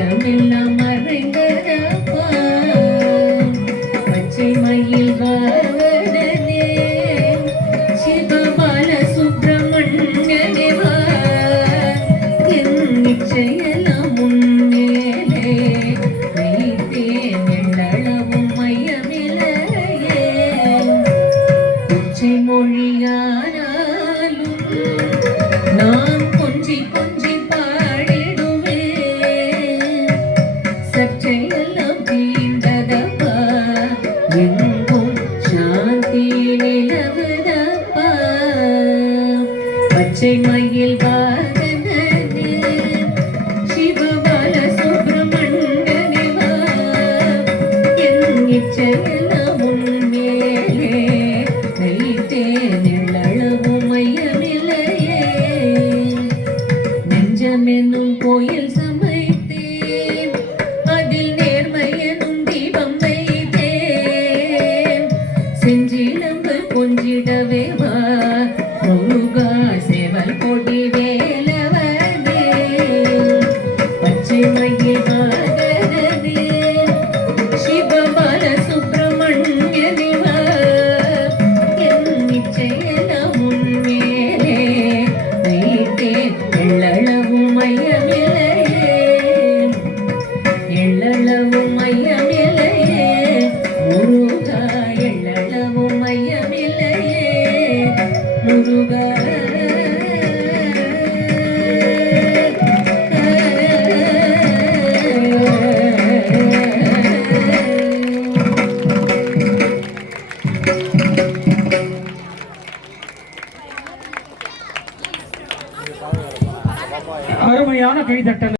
அச்சமெல்லாம் மறைந்ததப்பா பச்சை மயில் வாவதனே சிவபால சுப்பிரமணியனே வா என் நிச்சயெல்லாம் முன்னேலே வைத்தேன் எள்ளளவும் மையமில்லையே உச்சை மொழியானாலும் நான் கொஞ்சி கொஞ்சி பாடிடுவேன் சற்றையெல்லாம் தீண்டதப்பா எங்கும் சாந்தி நிலவுதப்பா பச்சை மயில் வாகனே சிவபால சுப்பிரமணியனே வா என் இச்சையெல்லாம் உன்மேலே வைத்தேன் எள்ளளவும் மையமில்லையே நெஞ்சமெனும் கோயில் சமைத்தேன் அதில் நேர்மை எனும் தீபம் வைத்தேன் செஞ்சிலம்பு கொஞ்சிடவே வா முருகா சேவல் கொடி வேலவனே பச்சை மயில் வாகனே சிவபால சுப்பிரமணியனே வா என் நிச்சயெல்லாம் உன்மேலே வைத்தேன் எள்ளளவும் மையமில்லையே எள்ளளவும் மையமில்லையே முருகா எள்ளளவும் மையமில்லையே முருகா அருமையான கைதட்டல்.